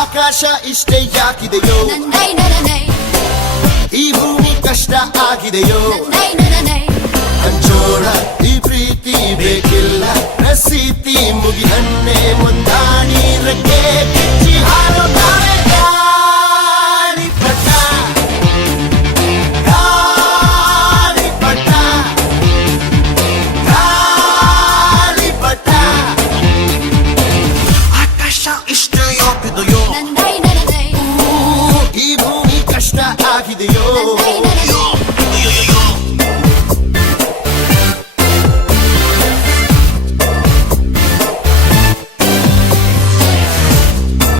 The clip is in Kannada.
ಆಕಾಶ ಇಷ್ಟೇ ಯಾಕಿದೆಯೋ, ಈ ಭೂಮಿ ಕಷ್ಟ ಆಗಿದೆಯೋ, ಹಂಚೋಣ ಈ ಪ್ರೀತಿ ಬೇಕಿಲ್ಲ ರಸೀತಿ ಮುಗಿದನ್ನೇ ಮುಂದಾಣಿ ರಕ್ಕೆ ಕಿಚ್ಚಿ ಹಾಲು ನಾಳೆ ಗಾಳಿಪಟ ಗಾಳಿಪಟ ಗಾಳಿಪಟ ಆಕಾಶ ಇಷ್ಟೇ ಯಾಕಿದೆಯೋ